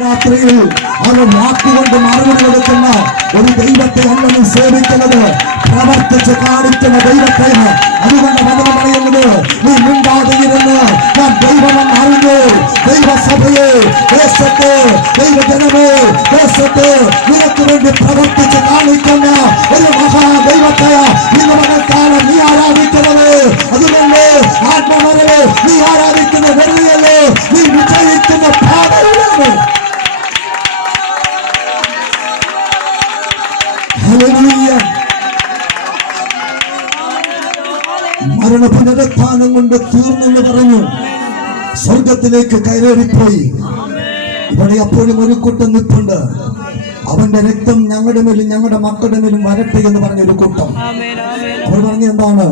രാത്രിയിൽ അവൻ വാക്കുകൊണ്ട് മറുപടി കൊടുക്കുന്ന ഒരു ദൈവത്തെ അല്ല നീ സേവിക്കുന്നത്, പ്രവർത്തിച്ച് കാണിക്കുന്ന ദൈവത്തെയാണ്. അതുകൊണ്ട് വചനം പറയുന്നത്, നീ മിണ്ടാതെ ഇരുന്ന് ഞാൻ ദൈവമെന്ന് അറിഞ്ഞു. ദൈവസഭയെ, ദേശത്ത്, ദൈവജനമേ, ദേശത്ത് നിനക്ക് വേണ്ടി പ്രവർത്തിച്ച് കാണിക്കുന്ന ഒരു മഹാദൈവത്തെയാണ് ഇന്ന് മകൾക്കാലം നീ ആരാധിക്കുന്നത്. അതുകൊണ്ട് ആത്മമരവേ, നീ ആരാധിക്കുന്ന വെറുതെയല്ലേ, നീ വിജയിക്കുന്ന പാതയിലാണ്. മരണ പുനരുത്ഥാനം കൊണ്ട് തീർന്നെന്ന് പറഞ്ഞു സ്വർഗത്തിലേക്ക് കയറിപ്പോയി. ഇവിടെ അപ്പോഴും ഒരു കൂട്ടം നിൽപ്പുണ്ട്. അവന്റെ രക്തം ഞങ്ങളുടെ മേലും ഞങ്ങളുടെ മക്കളുടെ മേലും വരട്ടെ എന്ന് പറഞ്ഞൊരു കൂട്ടം. അവർ പറഞ്ഞ എന്താണ്?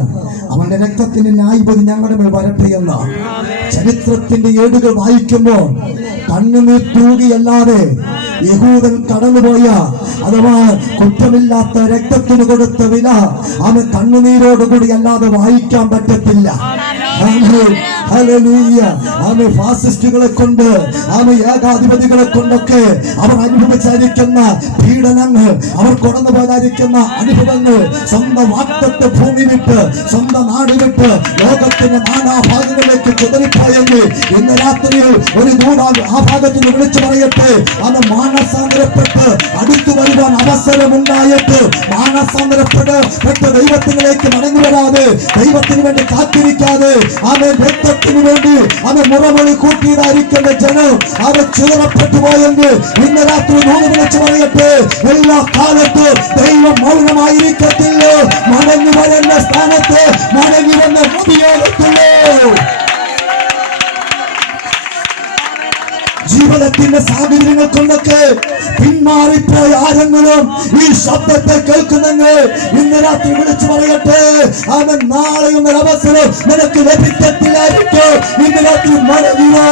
അവന്റെ രക്തത്തിന്റെ ന്യായവിധി ഞങ്ങളുടെ മേൽ വരട്ടെ എന്ന. ചരിത്രത്തിന്റെ ഏടുകൾ വായിക്കുമ്പോൾ കണ്ണുനീർ തൂകിയല്ലാതെ യഹൂദൻ കടന്നുപോയ അഥവാ കുറ്റമില്ലാത്ത രക്തത്തിന് കൊടുത്ത വില അവൻ കണ്ണുനീരോടുകൂടി അല്ലാതെ വായിക്കാൻ പറ്റത്തില്ല. ആമേ ഫാസിസ്റ്റുകളെ കൊണ്ട്, ആമേ ഏകാധിപതികളെ കൊണ്ടൊക്കെ അവർ അനുഭവിച്ചായിരിക്കുന്ന പീഡനങ്ങൾ, അവർ കടന്നു പോയായിരിക്കുന്ന അനുഭവങ്ങൾ, സ്വന്തം വാക്തത്വ ഭൂമി വിട്ട്, സ്വന്തം നാട് വിട്ട് ലോകത്തിന്റെ നാനാഭാഗങ്ങളിലേക്ക് ചിതറിപ്പോയെങ്കിൽ ഇന്ന് രാത്രിയിൽ ഒരു ദൂത ആ ഭാഗത്ത് നിന്ന് വിളിച്ചു പറയട്ടെ, അത് മാനസാന്തരപ്പെട്ട് അടുത്തു വരുവാൻ അവസരമുണ്ടായിട്ട് മാനസാന്തരപ്പെട്ട് ദൈവത്തിലേക്ക് മടങ്ങി വരാതെ, ദൈവത്തിന് വേണ്ടി കാത്തിരിക്കാതെ, അവൻ രക്തത്തിന് വേണ്ടി അവൻ മുറമൊഴി കൂട്ടിയതായിരിക്കുന്ന ജനം അവൻ ചിതറപ്പെട്ടു പോയെങ്കിൽ ഇന്ന് രാത്രി ദൂത് വിളിച്ചു പറയട്ടെ, എല്ലാ കാലത്തും ദൈവം മൗനമായിരിക്കത്തില്ല. മടങ്ങി വരുന്ന സ്ഥാനത്ത് മടങ്ങി വന്ന മതിയാകത്തുള്ളൂ. ജീവിതത്തിന്റെ സാഹചര്യങ്ങൾ കൊണ്ടൊക്കെ പിന്മാറിപ്പോയ ആരെങ്കിലും ഈ ശബ്ദത്തെ കേൾക്കുന്നെങ്കിൽ ഇന്ന് രാത്രി വിളിച്ചു പറയട്ടെ, അവൻ നാളെയും ഒരു അവസരം നിനക്ക് ലഭിക്കത്തില്ലായിരിക്കും. ഇന്ന് രാത്രി മടങ്ങിയോ,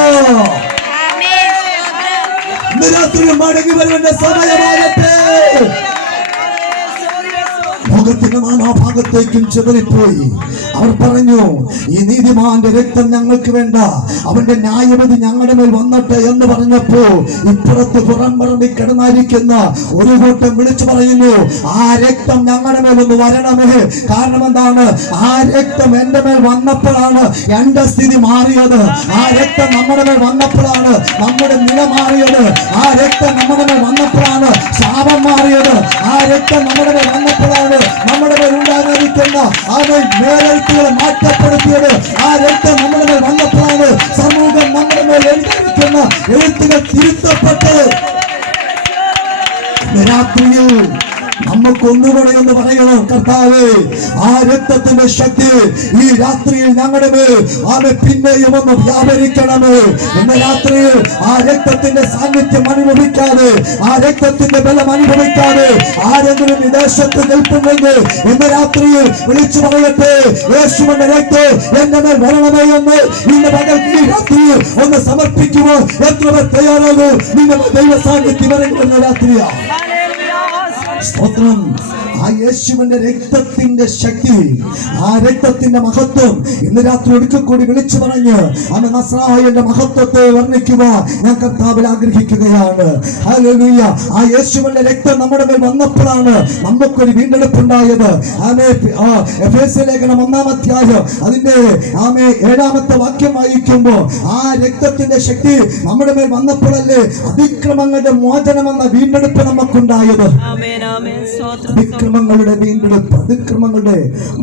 ഇന്ന് രാത്രി മടങ്ങി വരുന്ന സമയമാകട്ടെ. ലോകത്തിന്റെ നാനാഭാഗത്തേക്കും ചിതറിപ്പോയി. അവർ പറഞ്ഞു, ഈ നീതിമാന്റെ രക്തം ഞങ്ങൾക്ക് വേണ്ട, അവന്റെ ന്യായവിധി ഞങ്ങളുടെ മേൽ വന്നട്ടെ എന്ന് പറഞ്ഞപ്പോ ഇപ്പുറത്ത് പുറംപറമ്പി കിടന്നായിരിക്കുന്ന ഒരു കൂട്ടം വിളിച്ചു പറയുന്നു, ആ രക്തം ഞങ്ങളുടെ മേൽ ഒന്ന് വരണമേ. കാരണം എന്താണ്? ആ രക്തം എന്റെ മേൽ വന്നപ്പോഴാണ് എന്റെ സ്ഥിതി മാറിയത്. ആ രക്തം നമ്മുടെ മേൽ വന്നപ്പോഴാണ് നമ്മുടെ നില മാറിയത്. ആ രക്തം നമ്മുടെ മേൽ വന്നപ്പോഴാണ് ശാപം മാറിയത്. ആ രക്തം നമ്മുടെ മേൽ വന്നപ്പോഴാണ് നമ്മുടെ മേൽ ഉണ്ടാകാതിരിക്കുന്ന ആ മേലെഴുത്തുകളെ മാറ്റപ്പെടുത്തിയത്. ആ രക്തം നമ്മുടെ മേൽ വന്നപ്പോഴാണ് സമൂഹം നമ്മുടെ മേൽ എഴുതിയിരിക്കുന്ന എഴുത്തുകൾ തിരുത്തപ്പെട്ടത്. രാത്രിയിൽ നമുക്കൊന്നുകൂടെ എന്ന് പറയണം, കർത്താവേ, ആ രക്തത്തിന്റെ ശക്തി ഈ രാത്രിയിൽ ഞങ്ങളുടെ മേൽ ആമേ പിന്നെയും ഒന്ന് വ്യാപരിക്കണമേ. ഇന്ന് രാത്രിയിൽ ആ രക്തത്തിന്റെ സാന്നിധ്യം അനുഭവിക്കാതെ, ആ രക്തത്തിന്റെ ബലം അനുഭവിക്കാതെ ആരെങ്കിലും വിദേശത്ത് നിൽക്കുന്നെങ്കിൽ ഇന്ന് രാത്രിയിൽ വിളിച്ചു പറയട്ടെ, യേശുവിന്റെ രക്തം എന്റെ മേൽ വരണമേ എന്ന് ഇന്ന് പകൽ ഈ രാത്രിയിൽ ഒന്ന് സമർപ്പിക്കുമോ? എത്ര പേർ തയ്യാറാകും? നിങ്ങളുടെ ദൈവ സാന്നിധ്യം ഇറങ്ങുന്ന രാത്രിയാണ്. സ്തോത്രം. ആ യേശുവിന്റെ രക്തത്തിന്റെ ശക്തി, ആ രക്തത്തിന്റെ മഹത്വം ഇന്ന് രാത്രി ഒടുക്കം കൂടി വിളിച്ചു പറഞ്ഞ് അവൻ നസ്രായന്റെ മഹത്വത്തെ വർണ്ണിക്കുവാൻ ഞാൻ കർത്താവിൽ ആഗ്രഹിക്കുകയാണ്. ഹല്ലേലൂയ. ആ യേശുവിന്റെ രക്തം നമ്മുടെ മേൽ വന്നപ്പോഴാണ് നമുക്കൊരു വീണ്ടെടുപ്പുണ്ടായത്. എഫേസ്യ ലേഖനം 1-ാം അധ്യായം അതിന്റെ 7-ാമത്തെ വാക്യം വായിക്കുമ്പോ ആ രക്തത്തിന്റെ ശക്തി നമ്മുടെ മേൽ വന്നപ്പോഴല്ലേ അതിക്രമങ്ങളുടെ മോചനമെന്ന വീണ്ടെടുപ്പ് നമുക്കുണ്ടായത്. അതിക്രമങ്ങളുടെ വീണ്ടെടുപ്പ്, അതിക്രമങ്ങളുടെ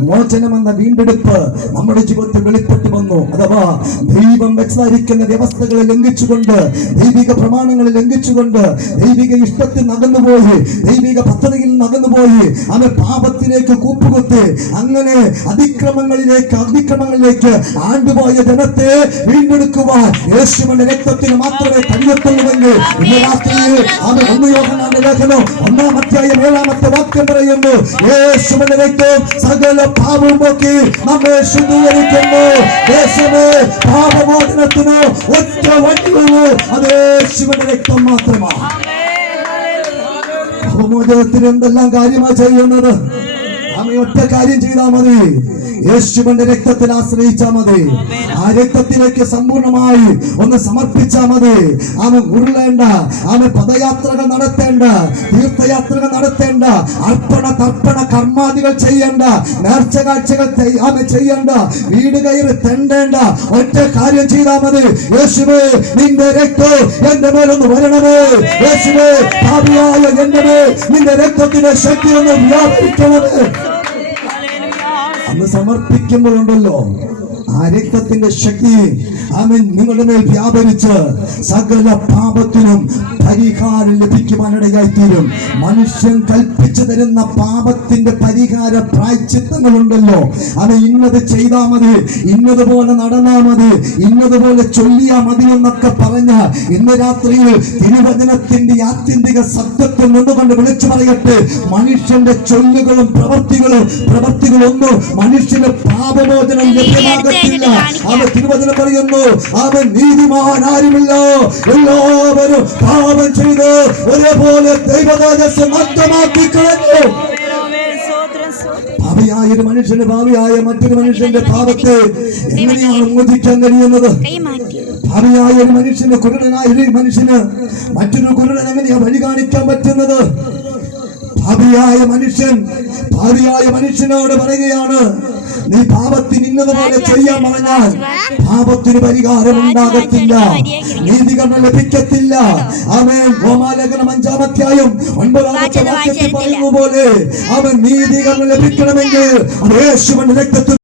മോചനമെന്ന വീണ്ടെടുപ്പ് നമ്മുടെ ജീവിതത്തിൽ വെളിപ്പെട്ടു വന്നു. അഥവാ ദൈവം വെച്ചായിരിക്കുന്ന വ്യവസ്ഥകളെ ലംഘിച്ചുകൊണ്ട്, ദൈവിക പ്രമാണങ്ങളെ ലംഘിച്ചുകൊണ്ട്, ദൈവിക ഇഷ്ടത്തിൽ നകന്നുപോയി, ദൈവിക പദ്ധതിയിൽ നകന്നുപോയി, അവൻ പാപത്തിലേക്ക് കൂപ്പുകുത്തി അങ്ങനെ അതിക്രമങ്ങളിലേക്ക് ആണ്ടുപോയ ജനത്തെ വീണ്ടെടുക്കുവാൻ യേശുവിന്റെ രക്തത്തിന് മാത്രമേ കഴിയത്തുള്ളൂവെങ്കിൽ ഇന്ന് രാത്രിയിൽ അവൻ 1 യോഹന്നാന്റെ ലേഖനം 1-ാം അധ്യായം 7-ാമത്തെ വാക്യം പറയുന്നു, യേശുവിന്റെ രക്തം സകല പാപവും പോക്കി നമ്മെ ശുദ്ധീകരിക്കുന്നു. ദേശമേ, പാപമോചനത്തിന് ഒറ്റ വഴിയുള്ളൂ, അത് യേശുവിന്റെ രക്തം മാത്രമാണ്. പാപമോചനത്തിന് എന്തെല്ലാം കാര്യമാണ് ചെയ്യുന്നത്? ഒറ്റ കാര്യം ചെയ്താൽ മതി. യേശുവിന്റെ രക്തത്തിൽ ആശ്രയിച്ചാൽ മതി. ആ രക്തത്തിലേക്ക് സമ്പൂർണമായി ഒന്ന് സമർപ്പിച്ചാൽ മതി. അവൻ ഉരുളേണ്ട, അവൻ പദയാത്രകൾ നടത്തേണ്ട, തീർത്ഥയാത്രകൾ നടത്തേണ്ട, അർപ്പണ തർപ്പണ കർമാദികൾ ചെയ്യേണ്ട, നേർച്ച കാഴ്ചകൾ ചെയ്യേണ്ട, വീട് കയറി തെണ്ടേണ്ട. ഒറ്റ കാര്യം ചെയ്താൽ മതി. യേശുവേ, നിന്റെ രക്തം എന്റെ മേലൊന്ന് വരണമേ. യേശുവേ, പാപിയായ എന്റെ മേൽ നിന്റെ രക്തത്തിന്റെ ശക്തി ഒന്ന് വ്യാപരിക്കണമേ. അന്ന് സമർപ്പിക്കുമ്പോഴുണ്ടല്ലോ ആ രക്തത്തിന്റെ ശക്തി അവൻ നിങ്ങളുടെ മേൽ വ്യാപരിച്ച് സകല പാപത്തിനും പരിഹാരം ലഭിക്കുവാനിടയായി തീരും. മനുഷ്യൻ കൽപ്പിച്ചു തരുന്ന പാപത്തിന്റെ പരിഹാര പ്രായശ്ചിത്തങ്ങളുണ്ടല്ലോ, അവൻ ഇന്നത് ചെയ്താൽ മതി, ഇന്നതുപോലെ നടന്നാ മതി, ഇന്നതുപോലെ ചൊല്ലിയാ മതി എന്നൊക്കെ പറഞ്ഞ ഇന്ന് രാത്രിയിൽ തിരുവചനത്തിന്റെ ആത്യന്തിക സത്യത്തിൽ നിന്നുകൊണ്ട് വിളിച്ചു പറയട്ടെ, മനുഷ്യന്റെ ചൊല്ലുകളും പ്രവർത്തികളൊന്നും മനുഷ്യന് പാപമോചനം ലഭ്യമാകത്തില്ല. അവൻ തിരുവചനം പറയുന്നു, അവൻ നീതിമാൻ ആരുമില്ല, എല്ലാവരും പാപം ചെയ്ത് ഒരേപോലെ ദൈവതേജസ്സ് നഷ്ടമാക്കി കളഞ്ഞു. ഭാവിയായ ഒരു മനുഷ്യന് ഭാവിയായ മറ്റൊരു മനുഷ്യന്റെ പാപത്തെ എങ്ങനെയാണ് മോചിക്കാൻ കഴിയുന്നത്? ഭാവിയായ ഒരു മനുഷ്യന്, കുരുടനായ ഒരു മനുഷ്യന് മറ്റൊരു കുരുടൻ എങ്ങനെയാ വഴി കാണിക്കാൻ പറ്റുന്നത്? ഭാവിയായ മനുഷ്യനോട് പറയുകയാണ്, നീ പാപത്തിന് ഇന്നതുപോലെ ചെയ്യാൻ പറഞ്ഞാൽ പാപത്തിന് പരിഹാരം ഉണ്ടാകത്തില്ല, നീതീകരണം ലഭിക്കത്തില്ല. ആമേൻ. റോമാലേഖനം 5-ാം അധ്യായം 9-ാമത്തെ വാക്യത്തിൽ പറയുന്ന പോലെ അവൻ നീതീകരണം ലഭിക്കണമെങ്കിൽ യേശുവിന്റെ രക്തത്തിൽ